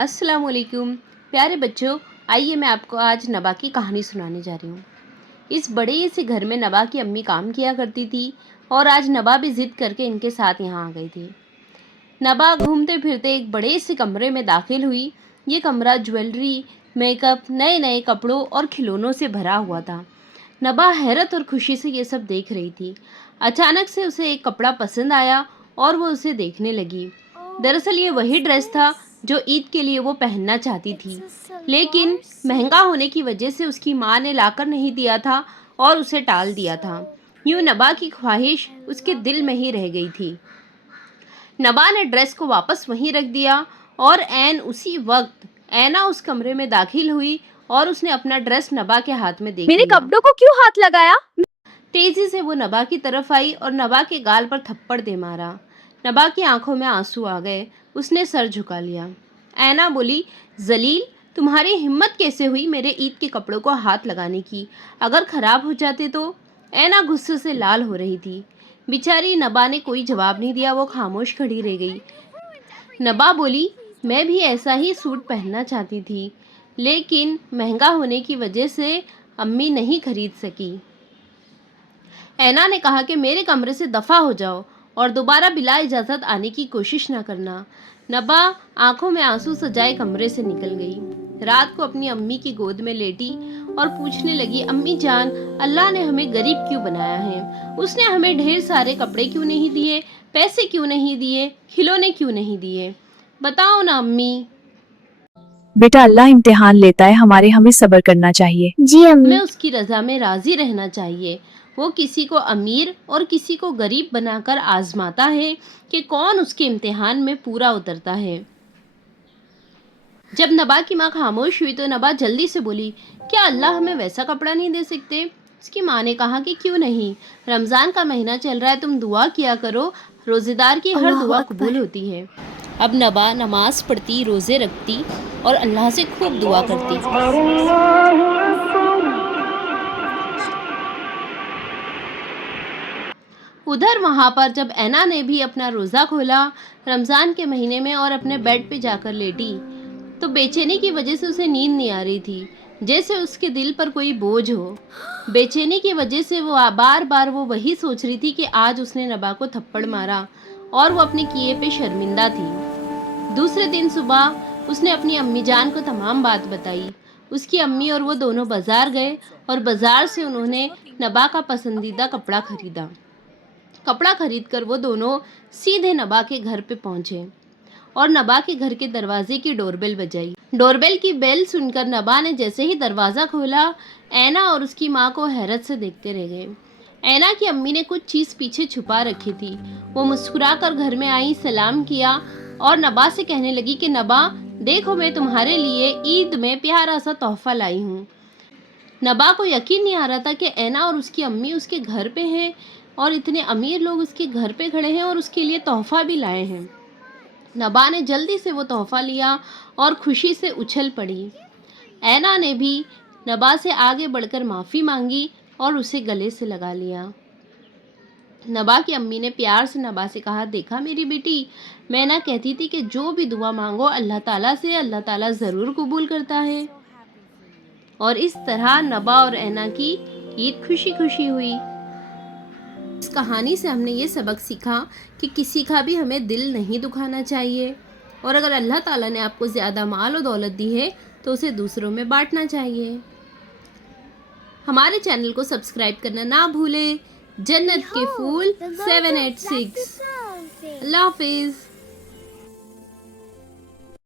अस्सलाम वालेकुम प्यारे बच्चों। आइए मैं आपको आज नबा की कहानी सुनाने जा रही हूँ। इस बड़े से घर में नबा की अम्मी काम किया करती थी और आज नबा भी जिद करके इनके साथ यहाँ आ गई थी। नबा घूमते फिरते एक बड़े से कमरे में दाखिल हुई। ये कमरा ज्वेलरी, मेकअप, नए नए कपड़ों और खिलौनों से भरा हुआ था। नबा हैरत और खुशी से ये सब देख रही थी। अचानक से उसे एक कपड़ा पसंद आया और वो उसे देखने लगी। दरअसल ये वही ड्रेस था जो ईद के लिए वो पहनना चाहती थी, लेकिन महंगा होने की वजह से उसकी माँ ने लाकर नहीं दिया था और उसे टाल दिया था। यूँ नबा की ख्वाहिश उसके दिल में ही रह गई थी। नबा ने ड्रेस को वापस वहीं रख दिया और ऐन उसी वक्त ऐना उस कमरे में दाखिल हुई और उसने अपना ड्रेस नबा के हाथ में देख मेरे लिया। कपड़ों को क्यों हाथ लगाया? तेजी से वो नबा की तरफ आई और नबा के गाल पर थप्पड़ दे मारा। नबा की आंखों में आंसू आ गए। उसने सर झुका लिया। ऐना बोली, जलील, तुम्हारी हिम्मत कैसे हुई मेरे ईद के कपड़ों को हाथ लगाने की? अगर खराब हो जाते तो? ऐना गुस्से से लाल हो रही थी। बेचारी नबा ने कोई जवाब नहीं दिया। वो खामोश खड़ी रह गई। नबा बोली, मैं भी ऐसा ही सूट पहनना चाहती थी, लेकिन महंगा होने की वजह से अम्मी नहीं खरीद सकी। ऐना ने कहा कि मेरे कमरे से दफ़ा हो जाओ और दोबारा बिला इजाज़त आने की कोशिश ना करना। नबा आंखों में आंसू सजाए कमरे से निकल गई। रात को अपनी अम्मी की गोद में लेटी और पूछने लगी, अम्मी जान, अल्लाह ने हमें गरीब क्यों बनाया है? उसने हमें ढेर सारे कपड़े क्यों नहीं दिए, पैसे क्यों नहीं दिए, खिलौने क्यों नहीं दिए? बताओ ना अम्मी। बेटा, अल्लाह इम्तिहान लेता है हमारे, हमें सब्र करना चाहिए। जी हमें अम्मी। उसकी रजा में राजी रहना चाहिए। वो किसी को अमीर और किसी को गरीब बनाकर आजमाता है कि कौन उसके इम्तिहान में पूरा उतरता है। जब नबा की माँ खामोश हुई तो नबा जल्दी से बोली, क्या अल्लाह हमें वैसा कपड़ा नहीं दे सकते? उसकी माँ ने कहा कि क्यों नहीं, रमज़ान का महीना चल रहा है, तुम दुआ किया करो, रोज़ेदार की हर अल्लाहु दुआ अकबर। कबूल होती है। अब नबा नमाज पढ़ती, रोज़े रखती और अल्लाह से खूब दुआ करती। उधर वहाँ पर जब ऐना ने भी अपना रोज़ा खोला रमज़ान के महीने में और अपने बेड पे जाकर लेटी, तो बेचैनी की वजह से उसे नींद नहीं आ रही थी, जैसे उसके दिल पर कोई बोझ हो। बेचैनी की वजह से वो बार बार वो वही सोच रही थी कि आज उसने नबा को थप्पड़ मारा और वो अपने किए पे शर्मिंदा थी। दूसरे दिन सुबह उसने अपनी अम्मी जान को तमाम बात बताई। उसकी अम्मी और वो दोनों बाज़ार गए और बाज़ार से उन्होंने नबा का पसंदीदा कपड़ा खरीदा। कपड़ा खरीदकर वो दोनों सीधे नबा के घर पे पहुंचे और नबा के घर के दरवाजे की डोरबेल बजाई। डोरबेल की बेल सुनकर नबा ने जैसे ही दरवाज़ा खोला, ऐना और उसकी माँ को हैरत से देखते रह गए। ऐना की अम्मी ने कुछ चीज़ पीछे छुपा रखी थी। वो मुस्कुराकर घर में आई, सलाम किया और नबा से कहने लगी कि नबा, देखो मैं तुम्हारे लिए ईद में प्यारा सा तोहफा लाई हूँ। नबा को यकीन नहीं आ रहा था कि ऐना और उसकी अम्मी उसके घर पे हैं और इतने अमीर लोग उसके घर पे खड़े हैं और उसके लिए तोहफा भी लाए हैं। नबा ने जल्दी से वो तोहफा लिया और खुशी से उछल पड़ी। ऐना ने भी नबा से आगे बढ़कर माफ़ी मांगी और उसे गले से लगा लिया। नबा की अम्मी ने प्यार से नबा से कहा, देखा मेरी बेटी, मैं ना कहती थी कि जो भी दुआ मांगो अल्लाह ताला से, अल्लाह ताला ज़रूर कबूल करता है। और इस तरह नबा और ऐना की ईद खुशी खुशी हुई। इस कहानी से हमने ये सबक सीखा कि किसी का भी हमें दिल नहीं दुखाना चाहिए और अगर अल्लाह ताला ने आपको ज़्यादा माल और दौलत दी है तो उसे दूसरों में बांटना चाहिए। हमारे चैनल को सब्सक्राइब करना ना भूलें। जन्नत के फूल 786। अल्लाह हाफिज़।